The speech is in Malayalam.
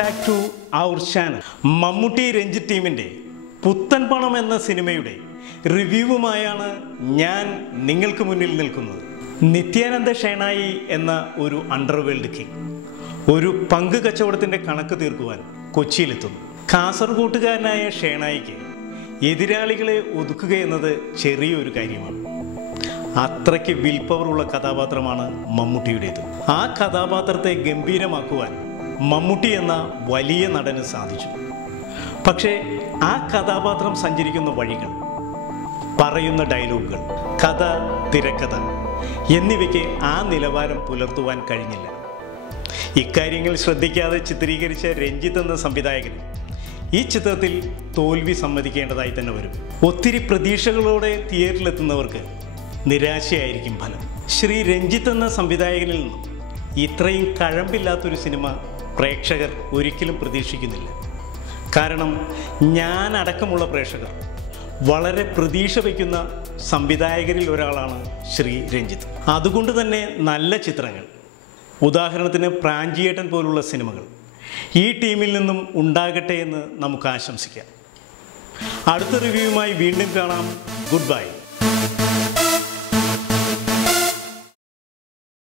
Back to our channel. Mammootty Ranjith ടീമിൻ്റെ പുത്തൻ പണം എന്ന സിനിമയുടെ റിവ്യൂവുമായാണ് ഞാൻ നിങ്ങൾക്ക് മുന്നിൽ നിൽക്കുന്നത്. നിത്യാനന്ദ ഷേണായി എന്ന ഒരു അണ്ടർവേൾഡ് കിങ് ഒരു പങ്ക് കച്ചവടത്തിൻ്റെ കണക്ക് തീർക്കുവാൻ കൊച്ചിയിലെത്തുന്നു. കാസർഗോട്ടുകാരനായ ഷേണായിക്ക് എതിരാളികളെ ഒതുക്കുക എന്നത് ചെറിയൊരു കാര്യമാണ്. അത്രയ്ക്ക് വിൽ പവറുള്ള കഥാപാത്രമാണ് മമ്മൂട്ടിയുടേത്. ആ കഥാപാത്രത്തെ ഗംഭീരമാക്കുവാൻ മമ്മൂട്ടി എന്ന വലിയ നടന് സാധിച്ചു. പക്ഷേ ആ കഥാപാത്രം സഞ്ചരിക്കുന്ന വഴികൾ, പറയുന്ന ഡയലോഗുകൾ, കഥ, തിരക്കഥ എന്നിവയ്ക്ക് ആ നിലവാരം പുലർത്തുവാൻ കഴിഞ്ഞില്ല. ഇക്കാര്യങ്ങൾ ശ്രദ്ധിക്കാതെ ചിത്രീകരിച്ച രഞ്ജിത്ത് എന്ന സംവിധായകൻ ഈ ചിത്രത്തിൽ തോൽവി സമ്മതിക്കേണ്ടതായി തന്നെ വരും. ഒത്തിരി പ്രതീക്ഷകളോടെ തിയേറ്ററിലെത്തുന്നവർക്ക് നിരാശയായിരിക്കും ഫലം. ശ്രീ രഞ്ജിത്ത് എന്ന സംവിധായകനിൽ നിന്നും ഇത്രയും കഴമ്പില്ലാത്തൊരു സിനിമ പ്രേക്ഷകർ ഒരിക്കലും പ്രതീക്ഷിക്കുന്നില്ല. കാരണം ഞാൻ അടക്കമുള്ള പ്രേക്ഷകർ വളരെ പ്രതീക്ഷ വയ്ക്കുന്ന സംവിധായകരിൽ ഒരാളാണ് ശ്രീ രഞ്ജിത്ത്. അതുകൊണ്ട് തന്നെ നല്ല ചിത്രങ്ങൾ, ഉദാഹരണത്തിന് പ്രാഞ്ചിയേട്ടൻ പോലുള്ള സിനിമകൾ ഈ ടീമിൽ നിന്നും ഉണ്ടാകട്ടെ എന്ന് നമുക്ക് ആശംസിക്കാം. അടുത്ത റിവ്യൂവുമായി വീണ്ടും കാണാം. Good bye.